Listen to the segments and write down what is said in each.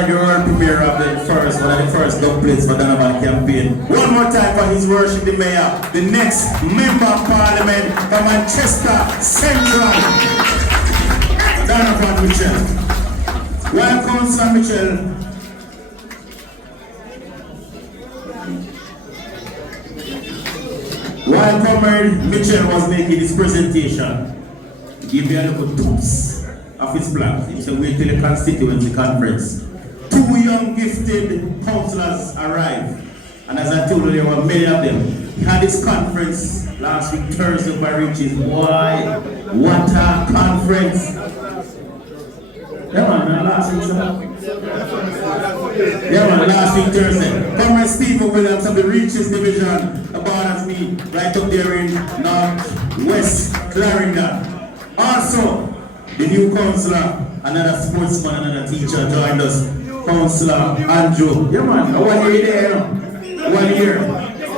heard the world premiere of one of the first dub plates for Donovan campaign. One more time for His Worship the Mayor, the next Member of Parliament from Manchester Central, Donovan Mitchell. While Councillor Mitchell While Comrade Mitchell was making his presentation, he gave me a little tips of his plans. He said, wait till the constituency conference. 2 young gifted councillors arrived. And as I told you, there were many of them. He had his conference last week, Thursday, by Riches. Why? What a conference! Yeah, man, last week, yeah, man, last week, Thursday. Comrade Stephen Williams of the Reaches Division about me, right up there in North-West Clarendon. Also, the new councillor, another sportsman, another teacher joined us, Councillor Andrew. Yeah, man, 1 year there, 1 year.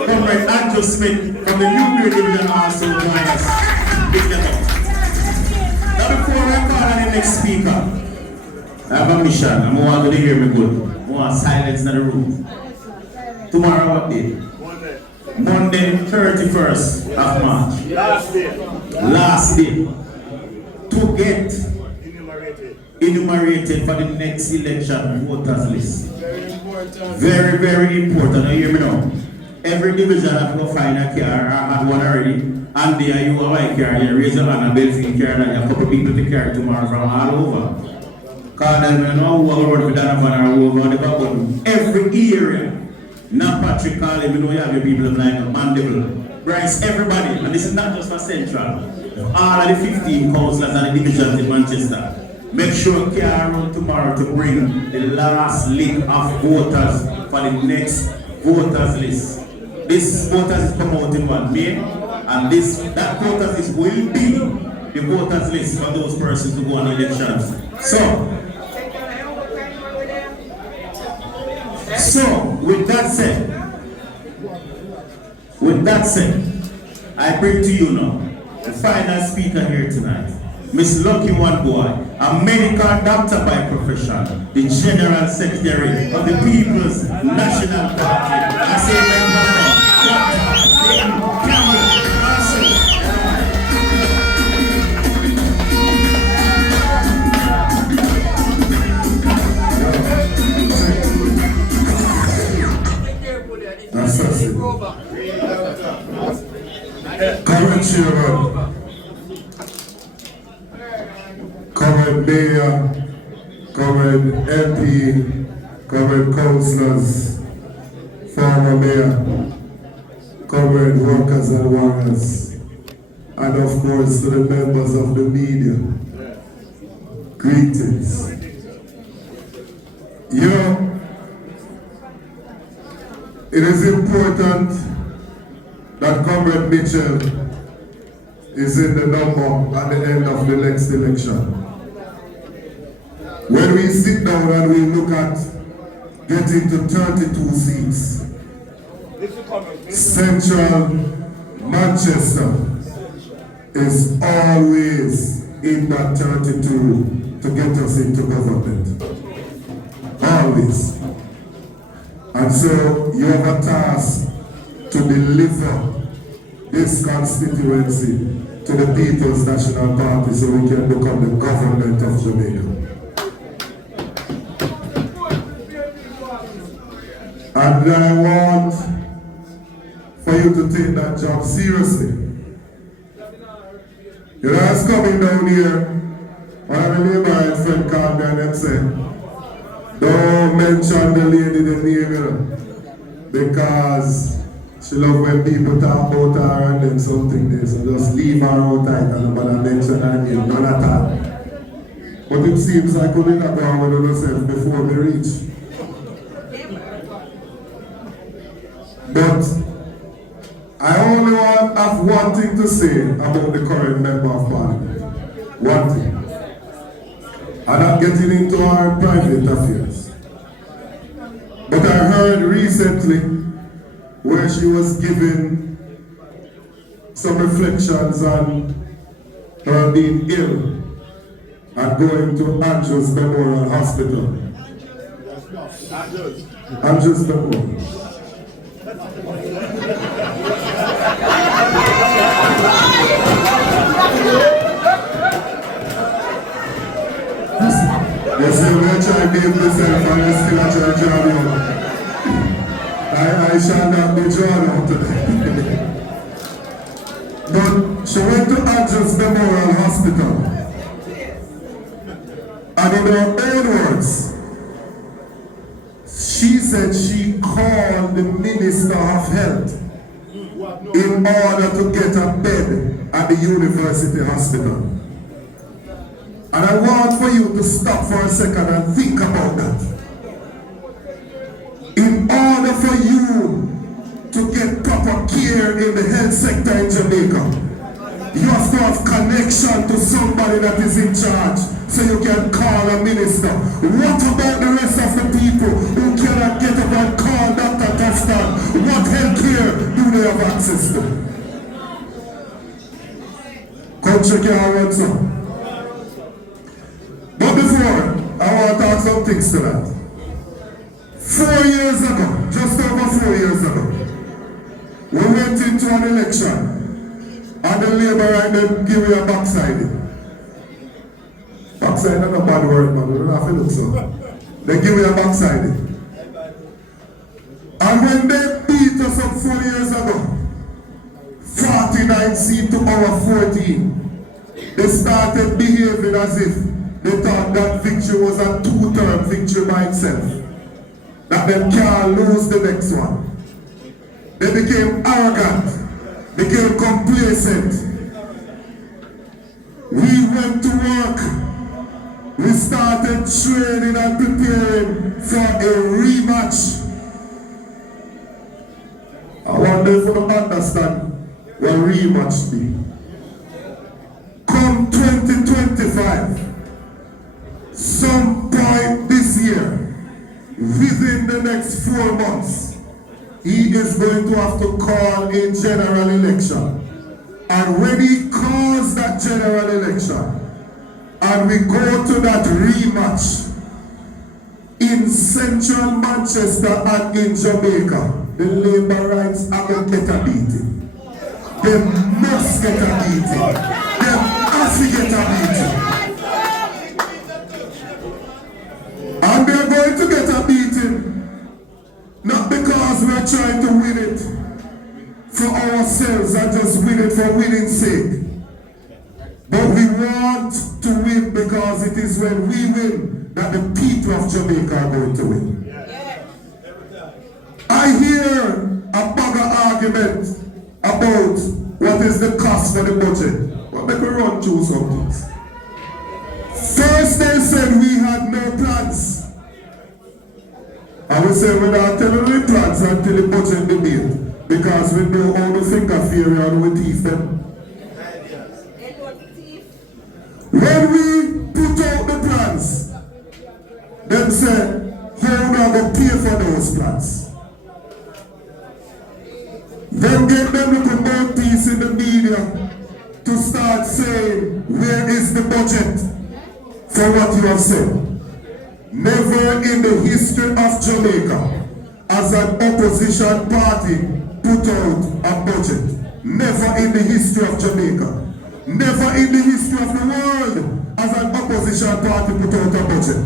Comrade Andrew Smith from the New Division also joined us. Big them up. Now, before I call on the next speaker, I have a mission. I want to hear me good. I want silence in the room. Tomorrow, what day? Monday, 31st of March. Last day. To get enumerated for the next election voters list. Very, very important. You hear me now? Every division have to find a car. I had one already. And there you have a car. You raise your hand, a Belfield car, and you have a couple people to carry tomorrow from all over. Because I know who are running for Donovan or who are the bubble. Every area. Not Patrick Carlin, you know you have your people like Mandeville. Bryce, everybody. And this is not just for Central. All of the 15 councillors and the divisions in Manchester. Make sure you run tomorrow to bring the last list of voters for the next voters list. This voters is come out in May, and that voters list will be the voters list for those persons who go on elections. So, with that said, I bring to you now the final speaker here tonight, Miss Lucky One Boy, a medical doctor by profession, the General Secretary of the People's National Party. I say Dr. Campbell. Current Chairman, current Mayor, current MP, current Councillors, former Mayor, current workers and warriors, and of course to the members of the media. Greetings. You know, it is important that Comrade Mitchell is in the number at the end of the next election. When we sit down and we look at getting to 32 seats, Central Manchester is always in that 32 to get us into government. Always. And so you have a task to deliver this constituency to the People's National Party so we can become the government of Jamaica. And I want for you to take that job seriously. You know, I was coming down here, one of the neighboring friend called me and said, don't mention the lady the name, you know, because she love when people talk about her and then something there, so just leave her out tight and nobody mention her name, none at all. But it seems I couldn't have gone with myself before me reach. But I only have one thing to say about the current Member of Parliament. One thing. I'm not getting into our private affairs. But I heard recently where she was giving some reflections on her being ill and going to Andrews Memorial Hospital. I'm just the one. You see, we're trying to give myself and you still trying to join me. I shall not be drawn out today. But she went to Andrews Memorial Hospital. And in her own words, she said she called the Minister of Health in order to get a bed at the University Hospital. And I want for you to stop for a second and think about that. In order for you to get proper care in the health sector in Jamaica, you have to have connection to somebody that is in charge so you can call a minister. What about the rest of the people who cannot get up and call Dr. Tostan? What health care do they have access to? Country can't run some. But before, I want to add some things to that. 4 years ago, just over 4 years ago, we went into an election and the Labour right then give me a backside. Backside, not a bad word, man. We don't have to look so. They give me a backside. And when they beat us up 4 years ago, 49 seats to our 14, they started behaving as if they thought that victory was a two-term victory by itself. That they can't lose the next one. They became arrogant, became complacent. We went to work. We started training and preparing for a rematch. I wonder if you understand what rematch be. Come 2025, some point this year, within the next 4 months, he is going to have to call a general election. And when he calls that general election, and we go to that rematch in central Manchester and in Jamaica, the Labour rights are going to get a beating. They must get a beating. They have to get a beating. And they're going to get a beating. Not because we're trying to win it for ourselves and just win it for winning's sake. But we want to win because it is when we win that the people of Jamaica are going to win. I hear a bag of argument about what is the cost of the budget. Well, let me run through some things. First they said we had no plans. I will say we're not telling the plans until the budget debate because we know how the finger theory and we teeth them. When we put out the plans, them say, how we are going to pay for those plans? Then get them little mouthpiece in the media to start saying, where is the budget for what you have said? Never in the history of Jamaica has an opposition party put out a budget. Never in the history of Jamaica. Never in the history of the world has an opposition party put out a budget.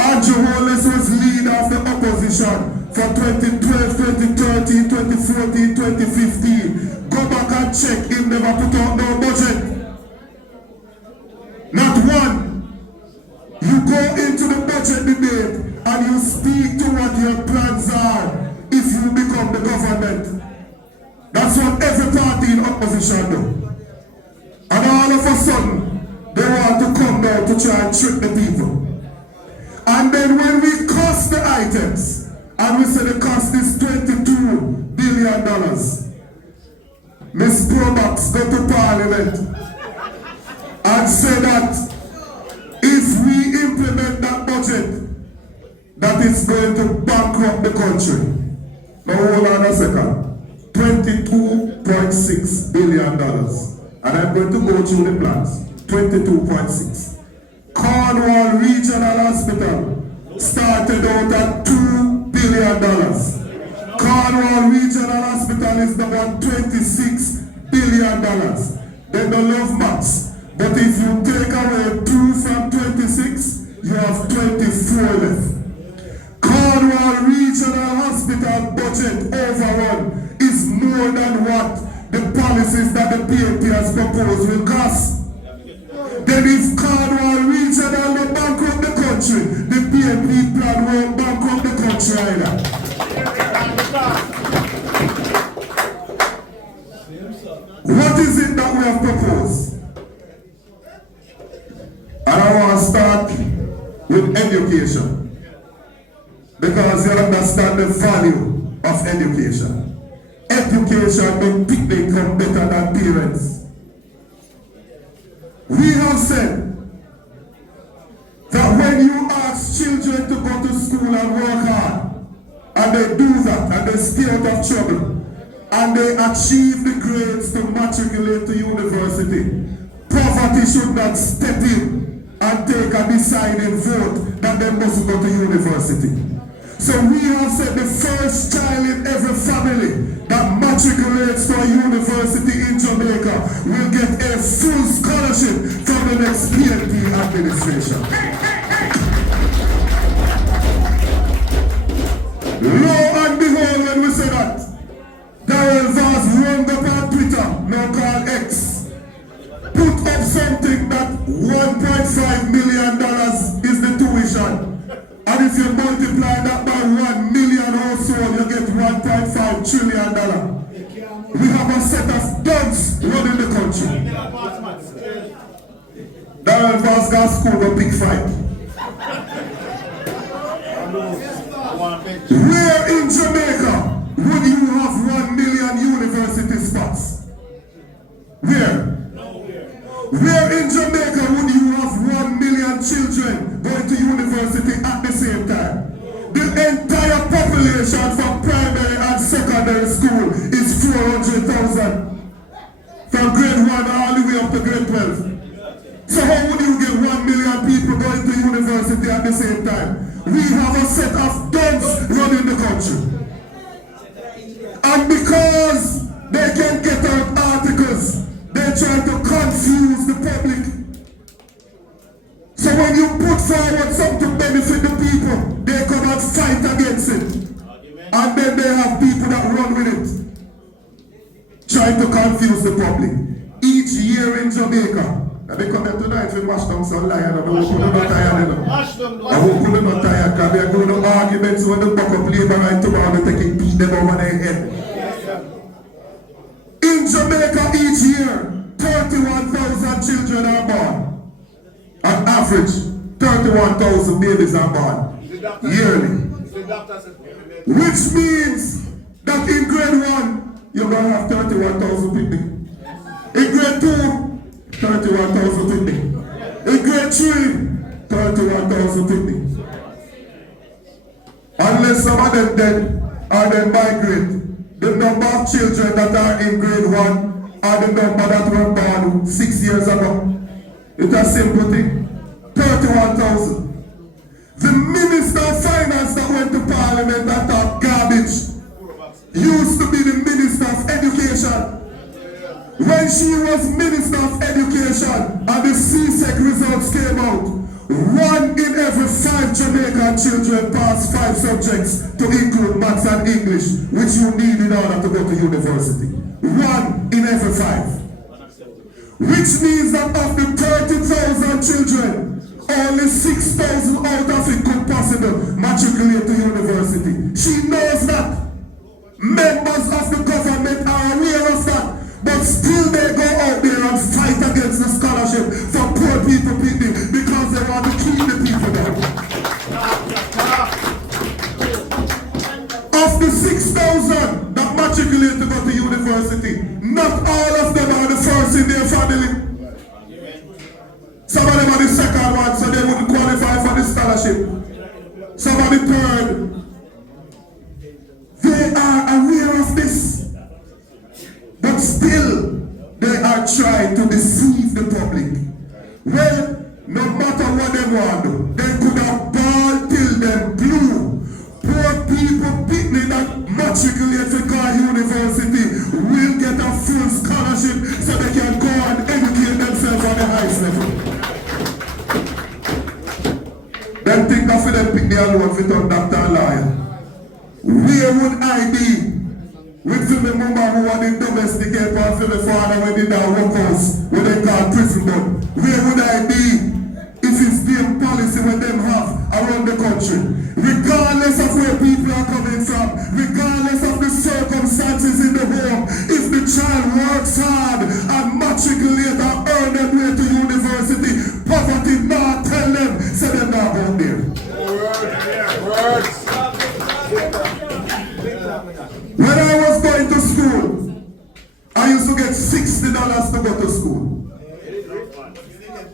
Andrew Holness was leader of the opposition for 2012, 2013, 2014, 2015. Go back and check, he never put out no budget. Not one. You go into the budget debate and you speak to what your plans are if you become the government. That's what every party in opposition do. And all of a sudden, they want to come down to try and trick the people. And then when we cost the items, and we say the cost is $22 billion, Ms. Probox go to Parliament and say that if we implement that budget, that is going to bankrupt the country. Now hold on a second. $22.6 billion. And I'm going to go through the plans. 22.6. Cornwall Regional Hospital started out at $2 billion. Cornwall Regional Hospital is about $26 billion. They don't love maths. But if you take away 2 from 26, you have 24 left. Cornwall Regional Hospital budget overrun is more than what the policies that the PNP has proposed will cost. Then if Cornwall Regional will bankrupt the country, the PNP plan won't bankrupt the country either. What is it that we have proposed? And I want to start with education, because you understand the value of education. Education makes people become better than parents. We have said that when you ask children to go to school and work hard, and they do that, and they stay out of trouble, and they achieve the grades to matriculate to university, poverty should not step in and take a deciding vote that they must go to university. So we have said the first child in every family that matriculates to a university in Jamaica will get a full scholarship from the next PNP administration. Lo and behold, when we say that, Darrell Vaz rung up on Twitter, now called X, put up something that $1.5 million is the tuition. And if you multiply that by 1 million households, you get $1.5 trillion. We have a set of thugs running the country. Darrell Vaz got school a big fight. Where in Jamaica would you have 1 million university spots? Where? Where in Jamaica would you have 1 million children going to university at the same time? The entire population from primary and secondary school is 400,000. From grade 1 all the way up to grade 12. So how would you get 1 million people going to university at the same time? We have a set of thugs running the country. And because they can get out articles, they try to confuse the public. So when you put forward something to benefit the people, they come and fight against it. And then they have people that run with it, trying to confuse the public. Each year in Jamaica, and they come here tonight, we mash them some lion, and we put them not tired enough. And we put them not tired, because they are going to arguments when the buck up labor right tomorrow, they take beat them over their head. In Jamaica each year, 31,000 children are born. On average, 31,000 babies are born yearly. Which means that in grade 1, you're going to have 31,000 people. In grade 2, 31,000 people. In grade 3, 31,000 people. Unless some of them dead or they migrate, the number of children that are in grade 1 are the number that were born 6 years ago. It's a simple thing. 31,000. The Minister of Finance that went to Parliament and talked garbage used to be the Minister of Education. When she was Minister of Education and the CSEC results came out, 1 in every 5 Jamaican children passed 5 subjects to include maths and English, which you need in order to go to university. 1 in every 5. Which means that of the 30,000 children, only 6,000 out of it could possibly matriculate to university. She knows that. Members of the government are aware of that. But still they go out there and fight against the scholarship for poor people because they want to keep the people down. Of the 6,000 that matriculate to go to university, not all of them are the first in their family. Some of them are the second one, so they wouldn't qualify for the scholarship. Some are the third. They are aware of this. But still, they are trying to deceive the public. Well, no matter what they want to do, they could have balled till them blue. Poor people matriculate to Car University will get a full scholarship so they can go and educate themselves on the highest level. Them think of them pick their loan for turn doctor and lawyer. Where would I be with the mama who had the domestic help and for the father when they down workhouse when they call prison board? Where would I be if it's the policy when them have around the country? Regardless of where people are coming from, regardless of the circumstances in the home, if the child works hard and matriculate and earn their way to university, poverty not tell them, say they're not going there. When I was going to school, I used to get $60 to go to school.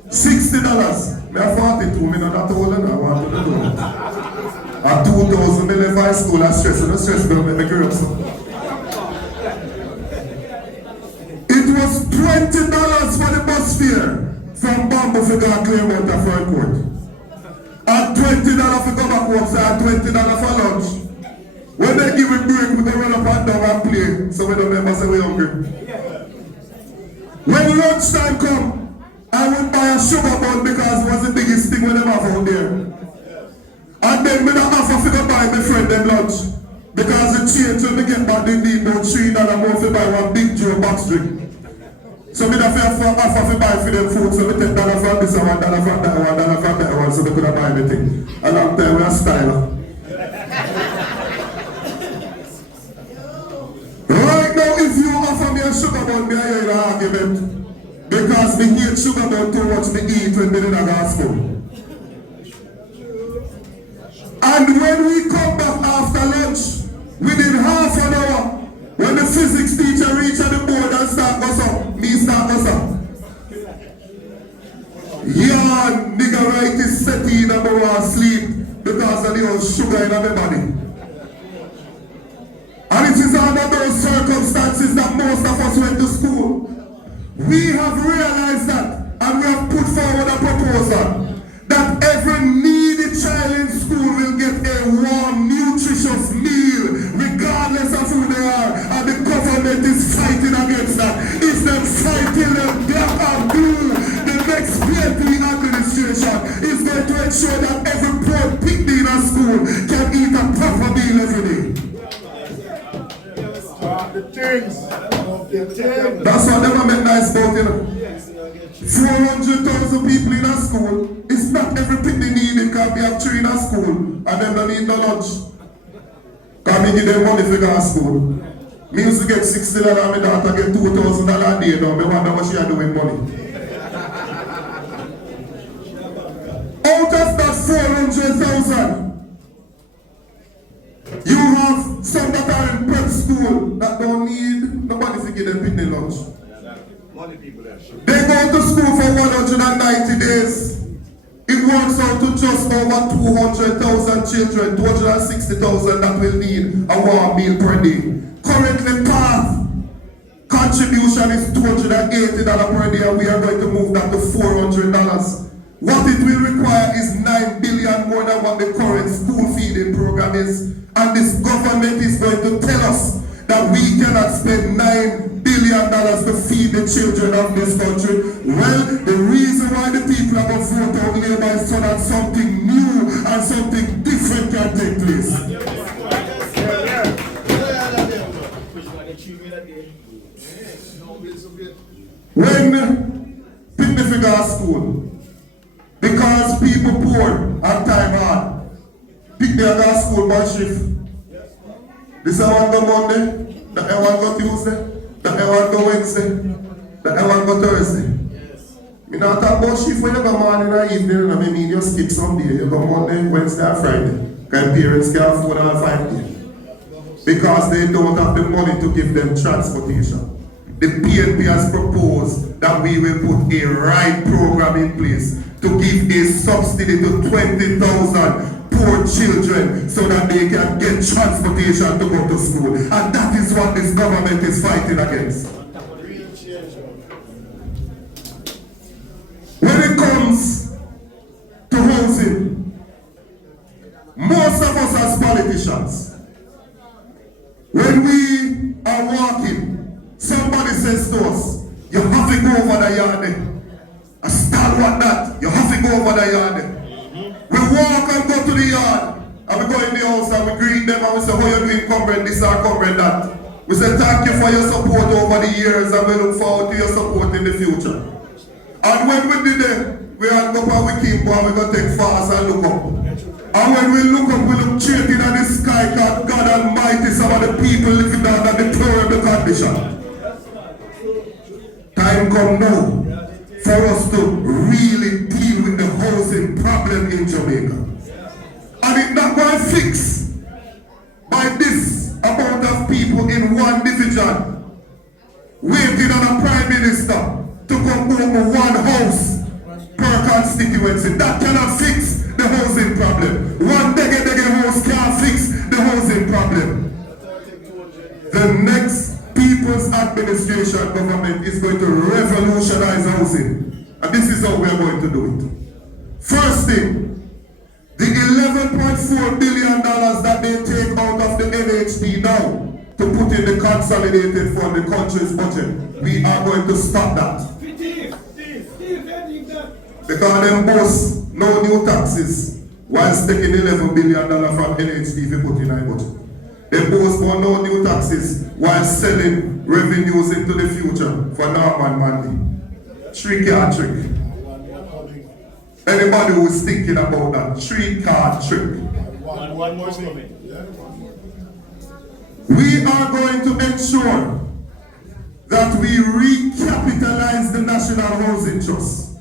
$60. Me have 42, me not that old and I want to do it. At 2000, me left high school, I stress, and I stress don't make me grow up. It was $20 for the bus fare from Bamboo to go Claremont to Frankfurt. At $20 for go back home, so at $20 for lunch. When they give a break, we can run up and down and play, so we don't remember say we're hungry. When lunchtime come, I would buy a sugar bun because it was the biggest thing when them have out there. And then me not offer to buy my friend them lunch. Because the change when me get back they need about $3 more to buy one big Joe box drink. So me not offer to buy for them food, so me take $1 from this and $1 from that, $1 from that one, so they could have buy anything. A long time we are styler. Right now, if you offer me a sugar bun, me I hear an argument. Because me hate sugar bun too much me eat when me in a gospel. And when we come back after lunch, within half an hour, when the physics teacher reach on the board and start us up, me start us up. Yarn, nigga right is setting and I want to sleep because of the old sugar in my body. And it is under those circumstances that most of us went to school. We have realized that, and we have put forward a proposal that every needy child in school will get a warm, nutritious meal, regardless of who they are, and the government is fighting against that. It's them fighting them black and blue. The next PNP administration is going to ensure that every poor picnic in a school can eat a proper meal every day. That's what they make nice about, you know. 400,000 people in a school. It's not everything they need. They can be have 3 in a school and them don't need no lunch. Can me give them money for go to school? Me used to get $60 and my daughter get $2,000 a day now. Me wonder what she are doing money. Out of that 400,000, you have some that are in prep school that don't need nobody to give them picnic lunch. They go to school for 190 days. It works out to just over 200,000 children, 260,000 that will need a warm meal per day. Currently, PATH contribution is $280 per day, and we are going to move that to $400. What it will require is $9 billion more than what the current school feeding program is. And this government is going to tell us that we cannot spend $9 billion to feed the children of this country. Well, the reason why the people are going to vote out Labour is so that something new and something different can take place. When people figure out school, because people poor and time hard, pick their school by shift. This one go Monday, that one go Tuesday, that one go Wednesday, that one go Thursday. Me not talk about shift when you go morning or evening, and maybe you skip some day. You go Monday, Wednesday or Friday. Because parents can't afford all 5 days. Because they don't have the money to give them transportation. The PNP has proposed that we will put a right program in place to give a subsidy to 20,000 poor children so that they can get transportation to go to school. And that is what this government is fighting against. When it comes to housing, most of us as politicians, When we are walking, somebody says to us, you have to go over the yard there. A stalwart that, you have to go over the yard there. We walk and go to the yard, and we go in the house and we greet them and we say, how you doing, comrade, this or comrade that. We say, thank you for your support over the years and we look forward to your support in the future. And when we did it, we had go up and we keep and we go take fast and look up. And when we look up, we look straight in the sky, because God Almighty, some of the people living under deplorable condition. Time come now for us to really deal with the housing problem in Jamaica. And it's not going to fix by this amount of people in one division waiting on a prime minister to come over one house per constituency. That cannot fix the housing problem. One dege house can't fix the housing problem. The next People's Administration government is going to revolutionize housing. And this is how we are going to do it. First thing, the $11.4 billion that they take out of the NHD now to put in the consolidated fund, the country's budget, we are going to stop that. Because them boast no new taxes while taking $11 billion from NHD if you put in our budget. They boast for no new taxes while selling revenues into the future for Norman Manley. Three-card trick. Anybody who is thinking about that, three-card trick. One more coming. We are going to ensure that we recapitalize the National Housing Trust,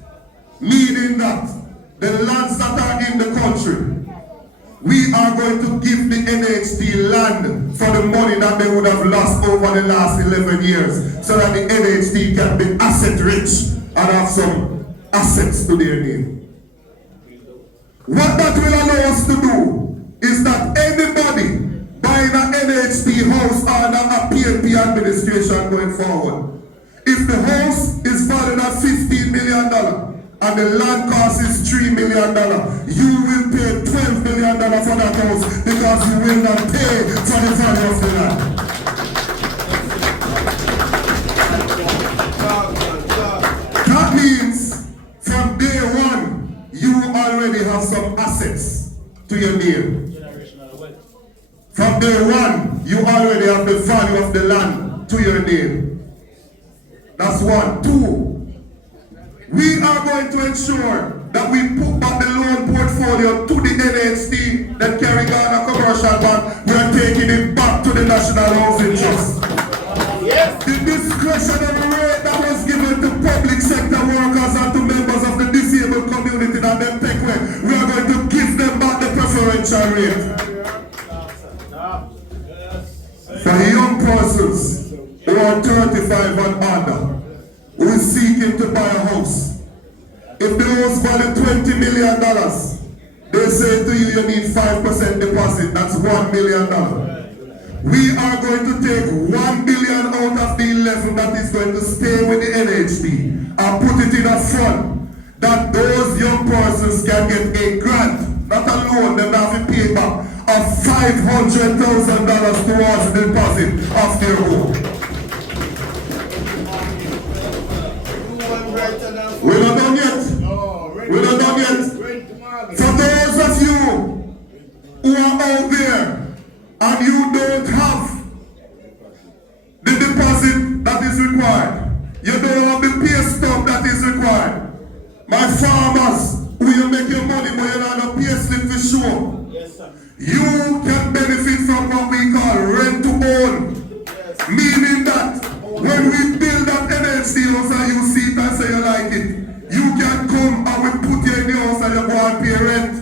meaning that the lands that are in the country, we are going to give the NHD land for the money that they would have lost over the last 11 years, so that the NHD can be asset rich and have some assets to their name. What that will allow us to do is that anybody buying an NHD house under a PNP administration going forward, if the house is valued at $15 million and the land cost is $3 million, you will pay $12 million for that house because you will not pay for the value of the land. That means from day one, you already have some assets to your name. From day one, you already have the value of the land to your name. That's one. Two, we are going to ensure that we put back the loan portfolio to the NHD that carry on a commercial bank. We are taking it back to the National Housing Trust. Yes. The discretionary rate that was given to public sector workers and to members of the disabled community that they take away, we are going to give them back the preferential rate. For young persons who are 35 and under, who is seeking to buy a house, if the house value $20 million, they say to you, you need 5% deposit, that's $1 million. We are going to take $1 billion out of the 11 that is going to stay with the NHD and put it in a fund that those young persons can get a grant, not a loan, they have to pay back, of $500,000 towards the deposit of their home. We're not done yet. We're not done yet. For those of you who are out there and you don't have the deposit that is required, you don't have the pay stub that is required. My farmers, who you make your money but you don't have a pay slip for sure. Yes, sir. You can benefit from what we call rent to own. Yes. Meaning that when we build that NHD house and you see it and say you like it, you can come and we put you in the house and you go and pay rent.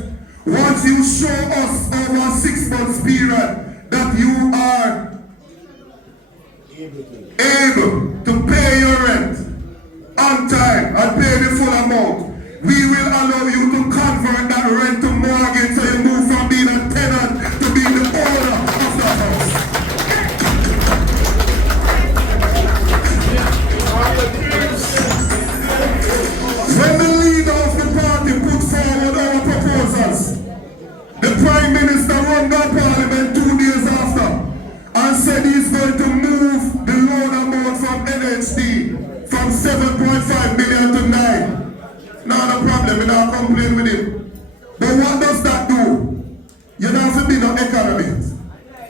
Once you show us over a 6 months period that you are able to pay your rent on time and pay the full amount, we will allow you to convert that rent to mortgage, so you move from being a tenant to being the owner of that house. When the leader of the party put forward our proposals, the Prime Minister run the Parliament 2 days 7.5 million to 9. No problem, we don't complain with him. But what does that do? You don't have to be no economist.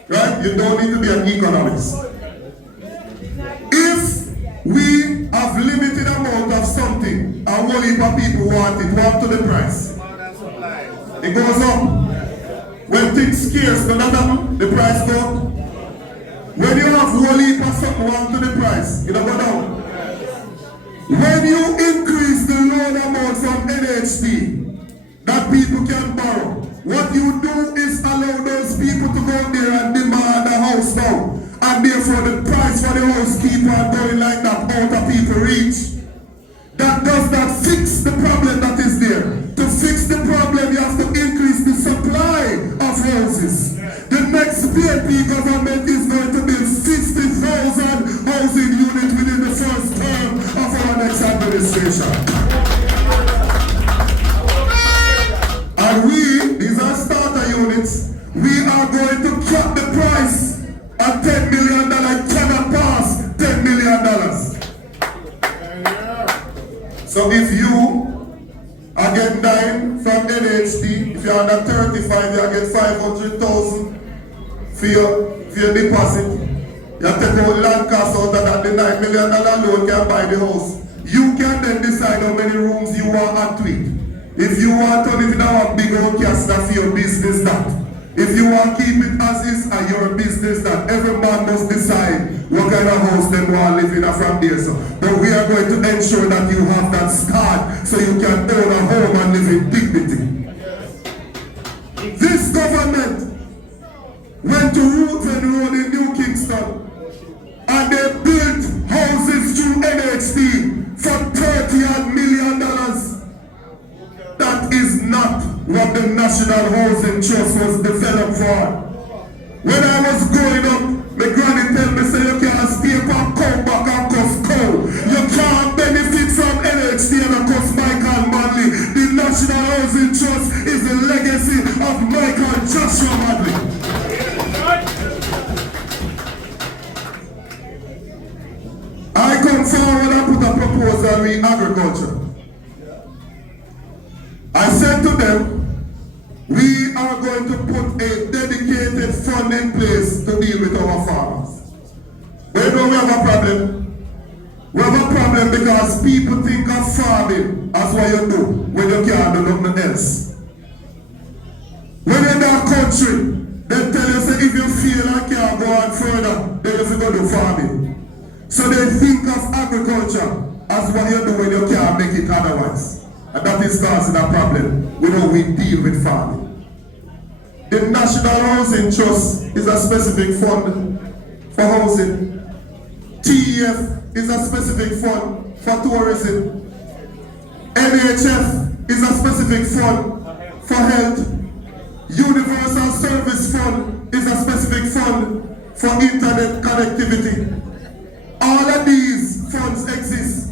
Right? You don't need to be an economist. If we have limited amount of something and one heap of people want it, what to the price? It goes up. When things scarce, no matter the price go up. When you have one heap of something, what to the price? It don't go down. When you increase the loan amount from NHT that people can borrow, what you do is allow those people to go there and demand a house now. And therefore the price for the house keep on going like that out of people reach. That does not fix the problem that is there. To fix the problem, you have to increase the supply of houses. The next PNP government is going to build 50,000 housing units within the first term of our next administration. And these are starter units, we are going to cut the price at $10 million. Cannot pass $10 million. So if you are getting 9 from NHT, if you're under 35, you get 500,000 for your deposit. You take out land cost out of that, the $9 million loan can buy the house. You can then decide how many rooms you want to add to it. If you want to live in a big old castle for your business, that. If you want to keep it as is and your business, that every man must decide what kind of house they want to live in from there. So. But we are going to ensure that you have that start so you can own a home and live in dignity. This government went to Routen Road in New Kingston and they built houses through NHT for $30 million. That is not what the National Housing Trust was developed for. When I was growing up, my granny tell me, say you can't stay up cow back and cuss cow. You can't benefit from NHT and cuss Michael Manley. The National Housing Trust is the legacy of Michael Joshua Manley. I come forward and put a proposal in agriculture. I said to them, we are going to put a dedicated fund in place to deal with our farmers. But you know we have a problem. We have a problem because people think of farming as what you do when you can't do nothing else. When you're in that country, they tell you say if you feel like you can't go on further, then you have to go do farming. So they think of agriculture as what you do when you can't make it otherwise. And that is causing a problem with how we deal with farming. The National Housing Trust is a specific fund for housing. TEF is a specific fund for tourism. NHF is a specific fund for health. Universal Service Fund is a specific fund for internet connectivity. All of these funds exist.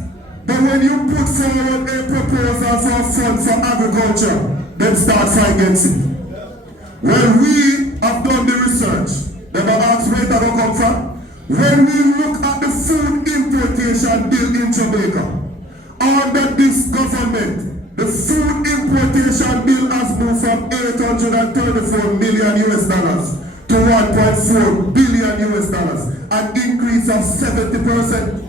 But when you put forward a proposal for a fund for agriculture, then start fighting against it. When we have done the research, they have asked where it will come from. When we look at the food importation bill in Jamaica, under this government, the food importation bill has moved from $834 million to $1.4 billion, an increase of 70%.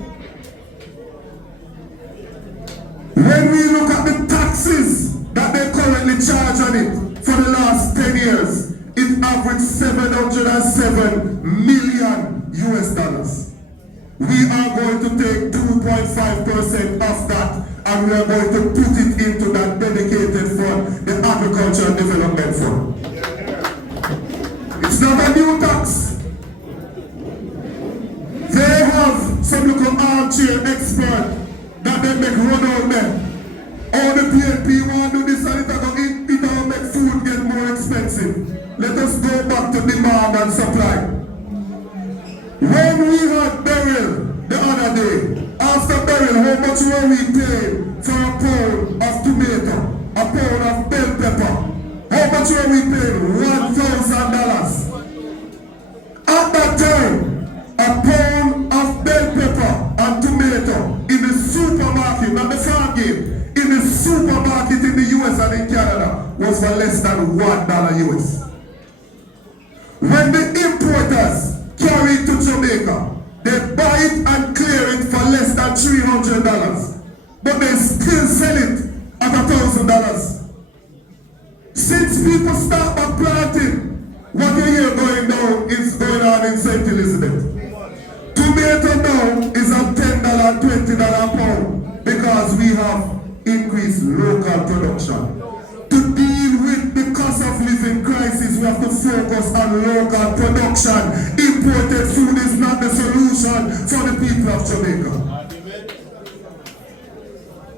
When we look at the taxes that they currently charge on it for the last 10 years, it averaged $707 million. We are going to take 2.5% of that and we are going to put it into that dedicated fund, the Agriculture and Development Fund. It's not a new tax. They have some little armchair expert that they make run out there. All the PNP want to do this and it will make food get more expensive. Let us go back to demand and supply. When we had burial the other day, after burial, how much were we paying for a pound of tomato, a pound of bell pepper? How much were we paying? $1,000. At that time, a pound of bell pepper and tomato in the the farm gate in the supermarket in the US and in Canada was for less than $1 US. When the importers carry it to Jamaica, they buy it and clear it for less than $300, but they still sell it at $1,000. Since people start back planting, what you hear going down is going on in St. Elizabeth. Tomato now is at $10, $20 a pound because we have increased local production. To deal with the cost of living crisis, we have to focus on local production. Imported food is not the solution for the people of Jamaica.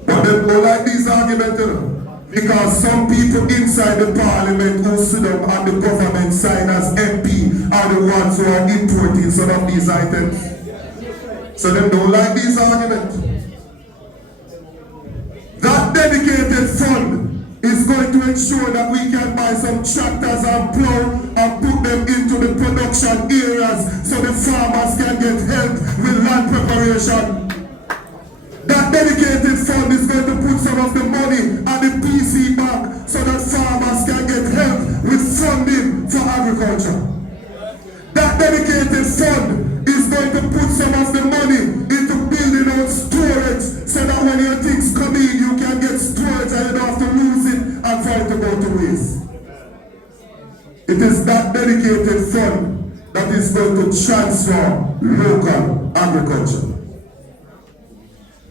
But they don't like these arguments, you know? Because some people inside the parliament who sit up on the government side as MP are the ones who are importing some of these items. So they don't like these arguments. That dedicated fund is going to ensure that we can buy some tractors and plow and put them into the production areas so the farmers can get help with land preparation. That dedicated fund is going to put some of the money on the PC bank so that farmers can get help with funding for agriculture. That dedicated fund is going to put some of the money into building out storage so that when your things come in, you can get storage and you don't have to lose it and for it to go to waste. It is that dedicated fund that is going to transform local agriculture.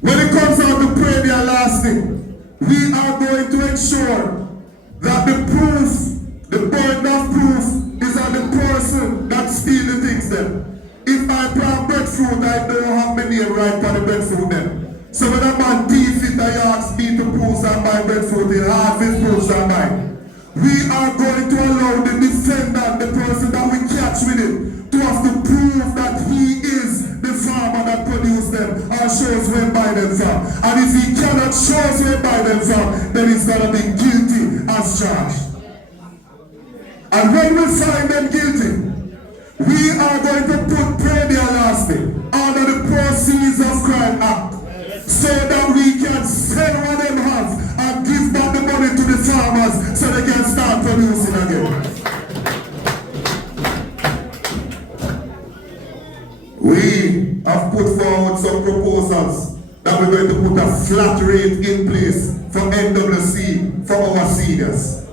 When it comes out to premier lasting, we are going to ensure that the proof, the burden of proof, is on the person that steals the things then. If I plant breadfruit, I don't have my name right for the breadfruit then. So when a man thief it, I ask me to prove that my breadfruit, he half his proofs are mine. We are going to allow the defendant, the person that we catch with it, to have to prove that he is the farmer that produced them or shows where buy them from. And if he cannot show us where buy them from, then he's going to be guilty as charged. And when we find them guilty, we are going to put Premier Lasting under the Proceeds of Crime Act so that we can sell what them have and give back the money to the farmers so they can start producing again. We have put forward some proposals that we're going to put a flat rate in place for NWC for our seniors.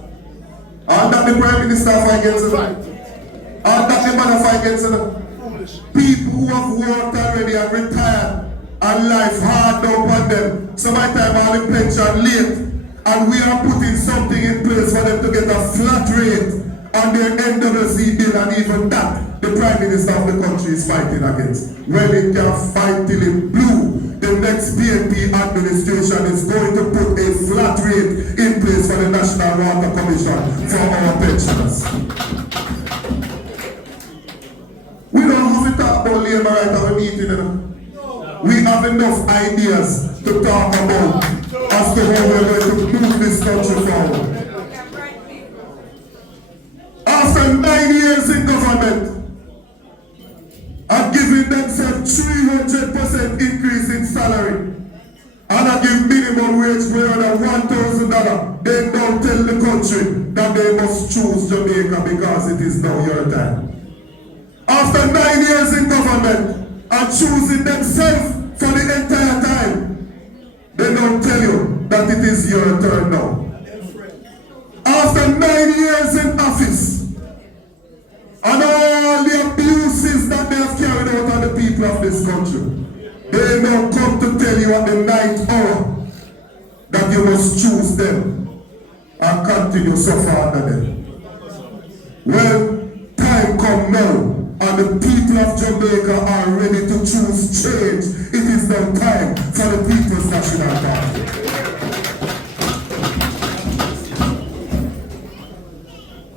And that the Prime Minister fight against it. And that the man fight against it. People who have worked already and retired and life hard down on them. So by the time all the pension late, and we are putting something in place for them to get a flat rate on their NWC bill, and even that the Prime Minister of the country is fighting against. Well, it can fight till it blue. The next PNP administration is going to put a flat rate in place for the National Water Commission for our pensioners. We don't have to talk about labor right at our meeting, you know. We have enough ideas to talk about as to how we're going to move this country forward. After 9 years in government, I've given themselves 300% increase in salary. And I give minimum wage more than $1,000. They don't tell the country that they must choose Jamaica because it is now your time. After 9 years in government, and choosing themselves for the entire time, they don't tell you that it is your turn now. After 9 years in office, and all the abuses that they have carried out on the people of this country, they now come to tell you at the 9th hour that you must choose them and continue suffer under them. Well, time come now, and the people of Jamaica are ready to choose change. It is now time for the People's National Party.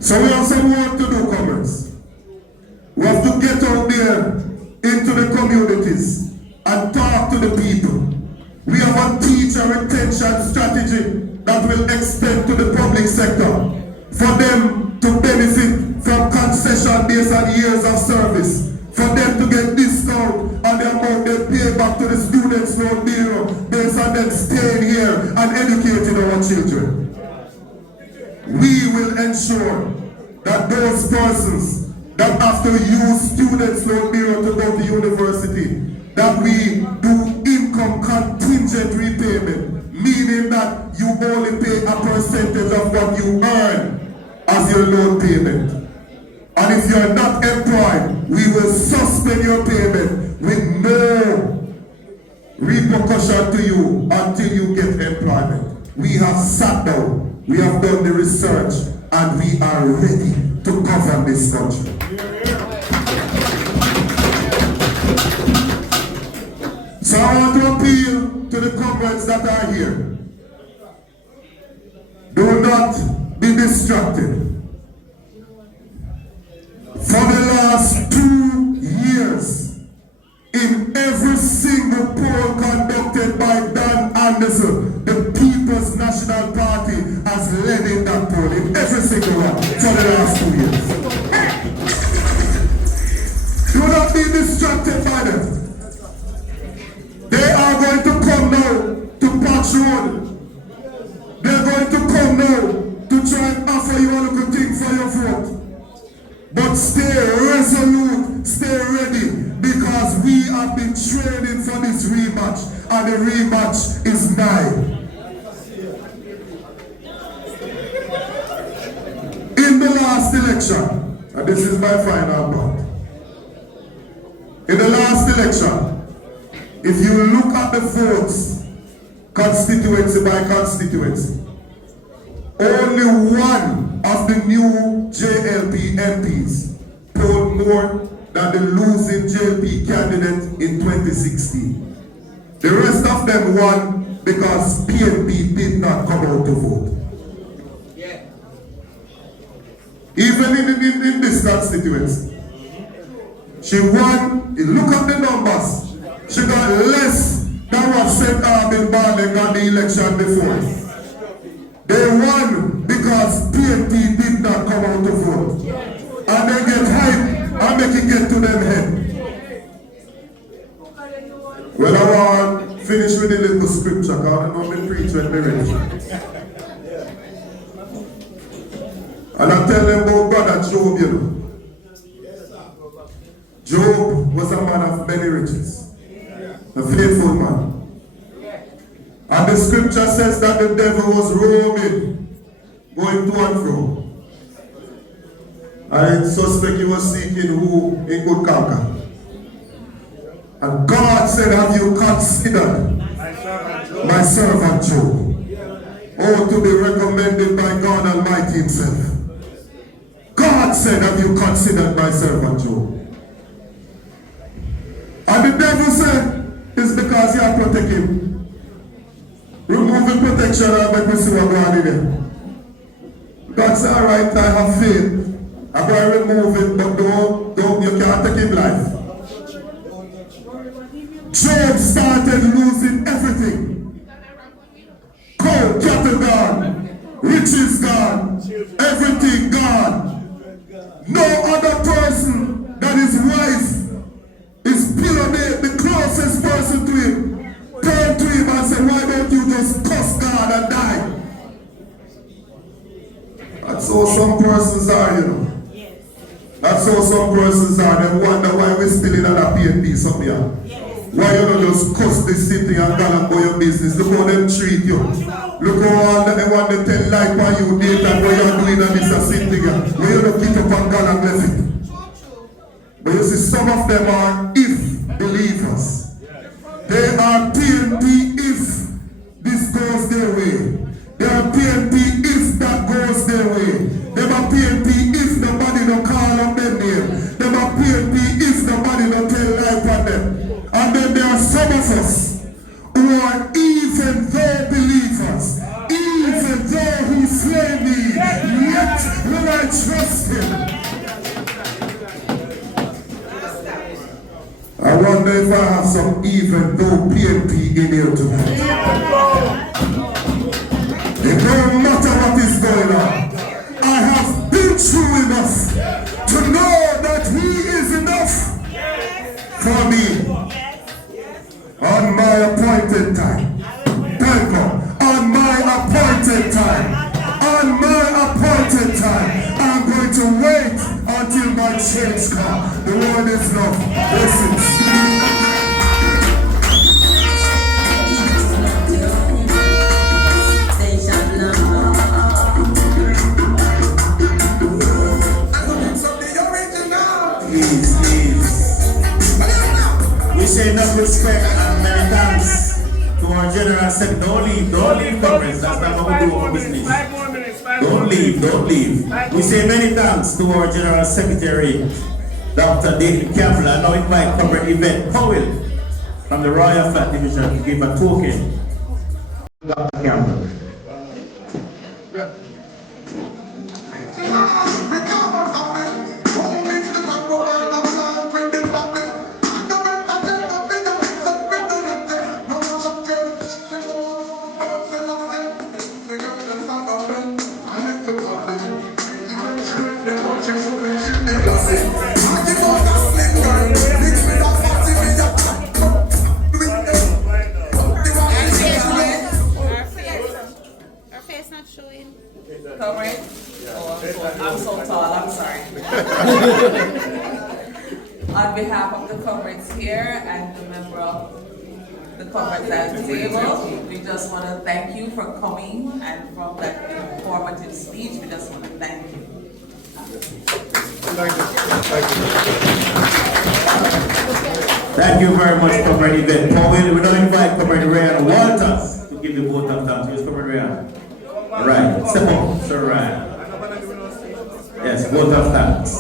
So we have some work to do, comrades. We have to get out there into the communities and talk to the people. We have a teacher retention strategy that will extend to the public sector for them to benefit from concession based on years of service, for them to get discount on the amount they pay back to the Students' Loan Bureau based on than them staying here and educating our children. We will ensure that those persons that have to use students' loan bureau to go to university, that we do income contingent repayment, meaning that you only pay a percentage of what you earn as your loan payment. And if you are not employed, we will suspend your payment with no repercussion to you until you get employment. We have sat down, we have done the research, and we are ready to govern this country. So I want to appeal to the comrades that are here. Do not be distracted. For the last 2 years, in every single poll conducted by Dan Anderson, the People's National Party has led in that poll, in every single one, for the last 2 years. Do not be distracted by them. They are going to come now to Patch Road. They're going to come now to try and offer you a little thing for your vote. But stay resolute, stay ready, because we have been training for this rematch, and the rematch is nigh. In the last election, and this is my final part, in the last election, if you look at the votes, constituency by constituency, only one of the new JLP MPs polled more than the losing JLP candidate in 2016. The rest of them won because PNP did not come out to vote. Yeah. Even in this constituency, she won. Look at the numbers. She got less than what St. Albin Barley got the election before. They won because PNP did not come out to vote. And they get hype and make it get to them head. Well, I want to finish with a little scripture, because I know me preach when me ready. And I tell them about brother Job, you know. Job was a man of many riches, a faithful man. And the scripture says that the devil was roaming, going to and fro. I suspect he was seeking who he could conquer. And God said, have you considered my servant Job? Oh, to be recommended by God Almighty himself. God said, have you considered my servant Job? And the devil said, it's because you are protecting him. Remove the protection and make me see what going on in there. God said, all right, I have faith. I'm going to remove it, but don't, you can't take him life. Job started losing everything. Coal, cattle gone, riches gone, everything gone. No other person that his wife is billionaire, the closest person to him, turn to him and say, why don't you just cuss God and die? That's how some persons are, you know. That's how some persons are. They wonder why we're still in another PNP somewhere. Why you don't just cuss this city and go and go your business? Look how them treat you. Look how all they want to tell life on you date and what you're doing and this a city here. Where you don't get up and go and left it. But you see, some of them are if believers. They are PNP if this goes their way. They are PNP if that goes their way. They are PNP if nobody don't call on them name. They are PNP if nobody don't tell life on them. And then there are some of us who are even though believers, even though he slay me, yet will I trust him. I wonder if I have some even though PNP in here tonight. It don't matter what is going on. I have been through enough to know that he is enough for me on my appointed time. change come. The Lord is love. Blessings. We say enough respect and many thanks to our General Secretary. Don't leave, comrades. That's not how we do our business. 5 more minutes. Don't leave. We say many thanks to our General Secretary, Dr. Dayton Campbell. I now invite Comrade Yvette Powell from the Royal Flat Division to give a token. Dr. Campbell. Comrade? Oh, I'm so tall, I'm sorry. On behalf of the comrades here and the member of the comrades at the table, we just want to thank you for coming, and from that informative speech, we just want to thank you. Thank you very much, Comrade Yvette Powell. We now invite Comrade Ryan Walters to give the vote of thanks. Yes, Comrade Ryan. Right, step up, Sir Ryan. Yes, vote of thanks.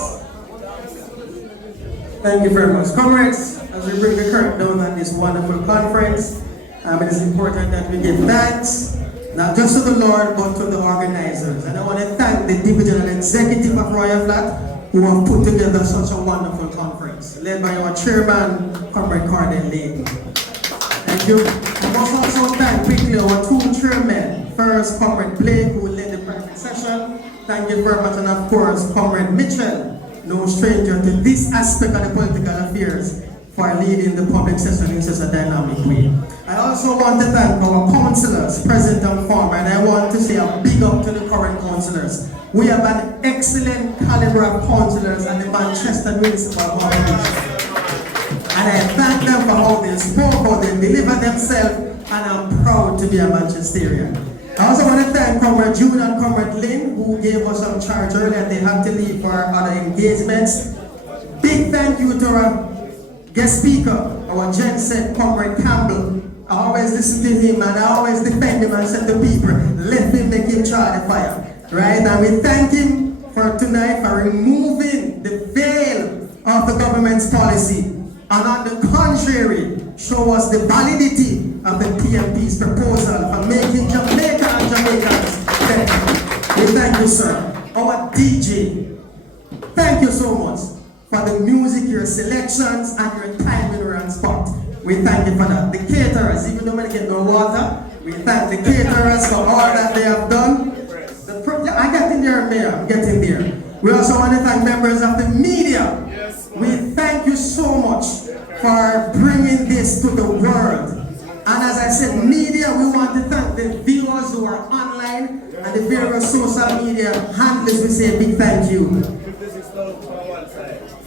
Thank you very much. Comrades, as we bring the curtain down on this wonderful conference, it is important that we give thanks, not just to the Lord, but to the organizers. And I want to thank the divisional executive of Royal Flat, who have put together such a wonderful conference, led by our chairman, Comrade Cardin Layton. Thank you. I must also thank quickly our 2 chairmen. First, Comrade Blake, who led the private session. Thank you very much. And of course, Comrade Mitchell, no stranger to this aspect of the political affairs, for leading the public session in such a dynamic way. I also want to thank our councillors, present and former, and I want to say a big up to the current councillors. We have an excellent caliber of councillors at the Manchester Municipal Corporation. And I thank them for how they spoke, how they delivered themselves, and I'm proud to be a Manchesterian. I also want to thank Comrade June and Comrade Lynn, who gave us some charge earlier. They had to leave for other engagements. Big thank you to our guest speaker, our Gen Comrade Campbell. I always listen to him and I always defend him and say to people, let him make him try the fire. Right? And we thank him for tonight for removing the veil of the government's policy. And on the contrary, show us the validity of the PNP's proposal for making Jamaica and Jamaicans better. We thank you, sir. Our DJ, thank you so much for the music, your selections, and your timing and spot. We thank you for that. The caterers, even though we get no water, we thank the caterers for all that they have done. I'm getting there, Mayor. I'm getting there. We also want to thank members of the media. We thank you so much for bringing this to the world. And as I said, media, we want to thank the viewers who are online and the various social media handlers. We say a big thank you.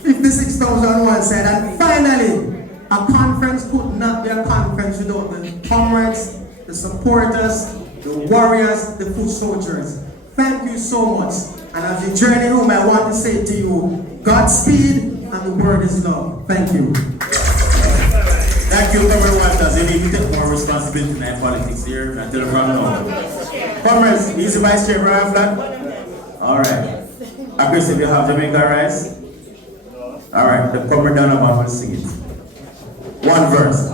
56,000 on one side. And finally, a conference could not be a conference without the comrades, the supporters, the warriors, the foot soldiers. Thank you so much. And as you journey home, I want to say to you, Godspeed, and the word is love. Thank you. Thank you, Comrade Walters. You need to take more responsibility in our politics here until the front now. Comrades, he's the Vice Chair, Royal Flat. All right. Aggressive, you have Jamaica rice? All right, the Comrade Donovan will sing it. One verse.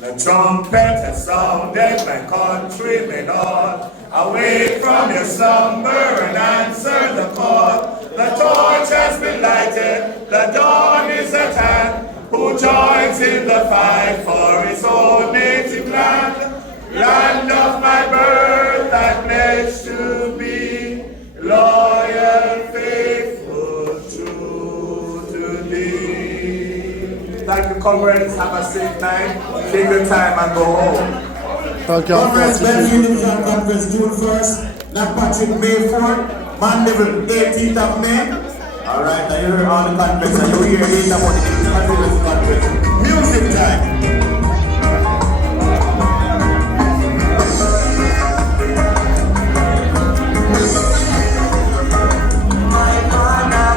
The trumpet has sounded, my countrymen all. Awake from your slumber and answer the call. The torch has been lighted, the dawn is at hand. Who joins in the fight for his own native land? Land of my birth, I pledge to be loyal, faithful, true to thee. Thank you, comrades. Have a safe night. Take your time and go home. Comrades, Benny Division Conference June 1st, Black Patrick May 4th. Mandeville, 18th of May. Alright, I hear all the conference, and you hear later about the conference. Music time.